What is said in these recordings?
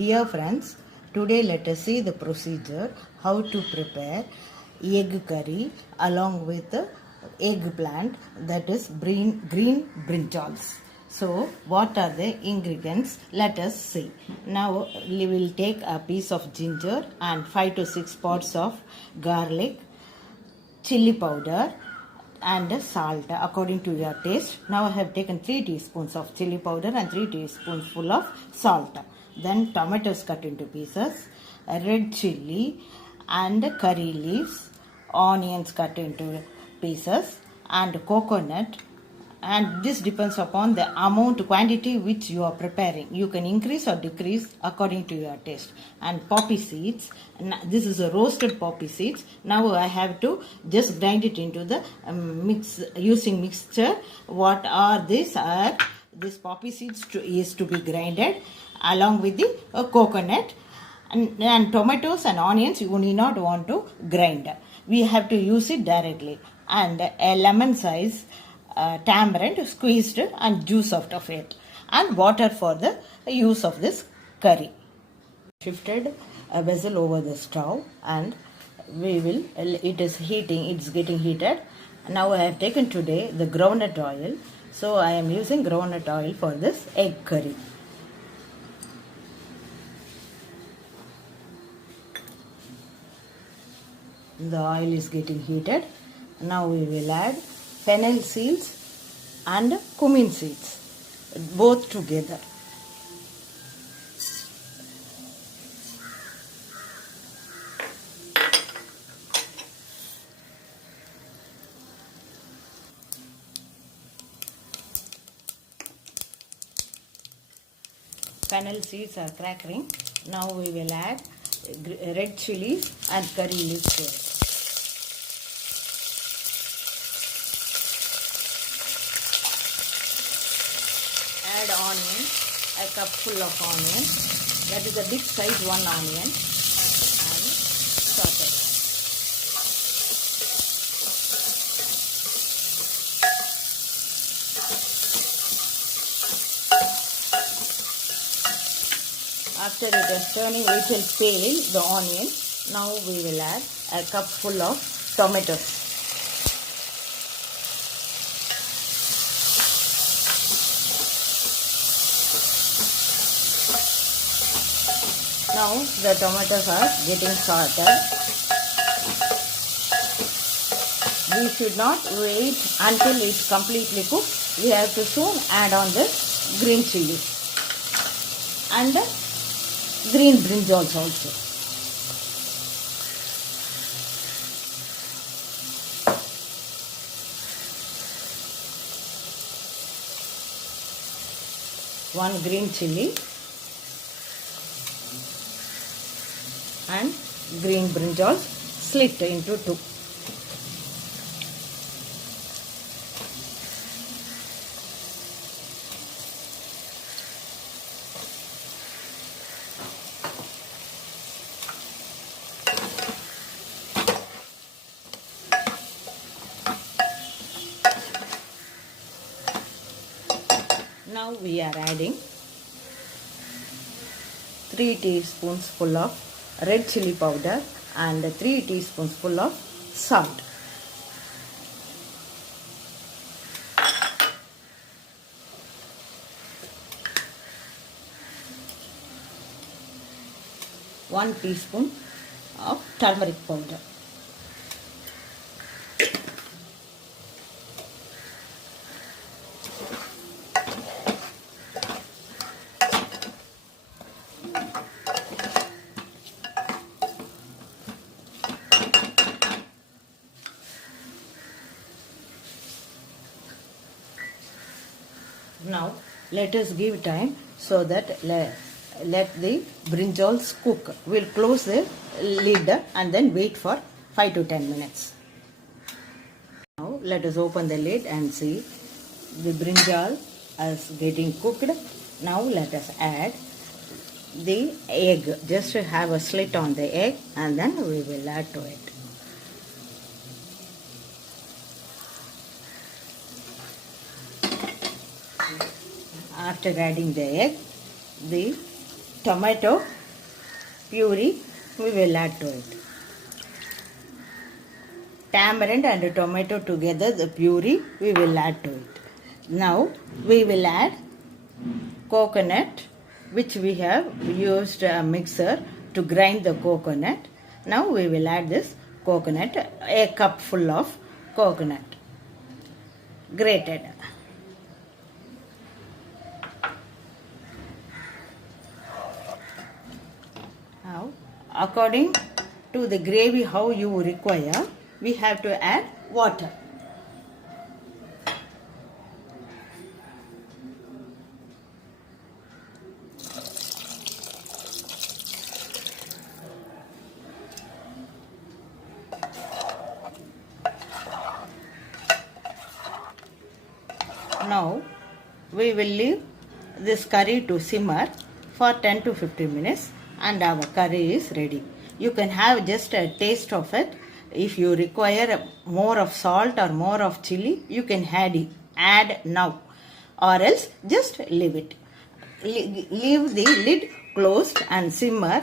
Dear friends, today let us see the procedure how to prepare egg curry along with eggplant, that is green brinjals. So what are the ingredients? Let us see. Now we will take a piece of ginger and 5 to 6 pods of garlic, chili powder and salt according to your taste. Now I have taken 3 teaspoons of chili powder and 3 teaspoons full of salt. Then tomatoes cut into pieces, red chili and curry leaves, onions cut into pieces and coconut, and this depends upon the amount quantity which you are preparing. You can increase or decrease according to your taste. And poppy seeds, this is a roasted poppy seeds. Now I have to just grind it into the mix using mixture. What are these? This poppy seeds is to be grinded along with the coconut, and tomatoes and onions you need not want to grind. We have to use it directly. And a lemon size tamarind squeezed and juice out of it, and water for the use of this curry. Shifted a vessel over the stove and it is heating, it's getting heated. Now I have taken today the groundnut oil, so I am using groundnut oil for this egg curry. The oil is getting heated. Now we will add fennel seeds and cumin seeds, both together. Fennel seeds are crackling. Now we will add red chilies and curry leaves to it. Add onion, a cup full of onion, that is a big size one onion, and saute. After it is turning little pale, the onion, now we will add a cup full of tomatoes. Now the tomatoes are getting sauteed. We should not wait until it's completely cooked. We have to soon add on the green chili and green brinjals also. One green chili and green brinjals slit into two. Now we are adding 3 teaspoons full of red chili powder and 3 teaspoons full of salt. One teaspoon of turmeric powder. Now let us give time so that let the brinjals cook. We'll close the lid and then wait for 5 to 10 minutes. Now let us open the lid and see the brinjal is getting cooked. Now let us add the egg. Just have a slit on the egg and then we will add to it. After adding the egg, the tomato puree we will add to it. Tamarind and tomato together, the puree we will add to it. Now we will add coconut, which we have used a mixer to grind the coconut. Now we will add this coconut, a cup full of coconut grated. Now, according to the gravy how you require, we have to add water. Now we will leave this curry to simmer for 10 to 15 minutes and our curry is ready. You can have just a taste of it. If you require more of salt or more of chili, you can add now, or else just leave it. Leave the lid closed and simmer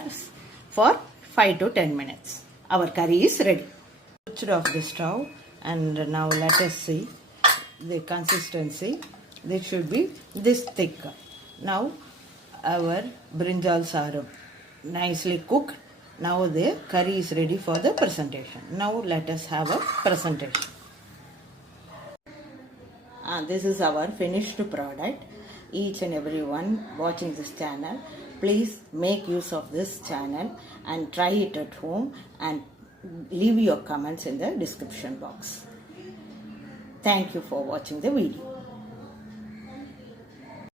for 5 to 10 minutes. Our curry is ready. Switched off the stove and now let us see the consistency. This should be this thick. Now our brinjals are nicely cooked. Now the curry is ready for the presentation. Now let us have a presentation. This is our finished product. Each and everyone watching this channel, please make use of this channel and try it at home and leave your comments in the description box. Thank you for watching the video.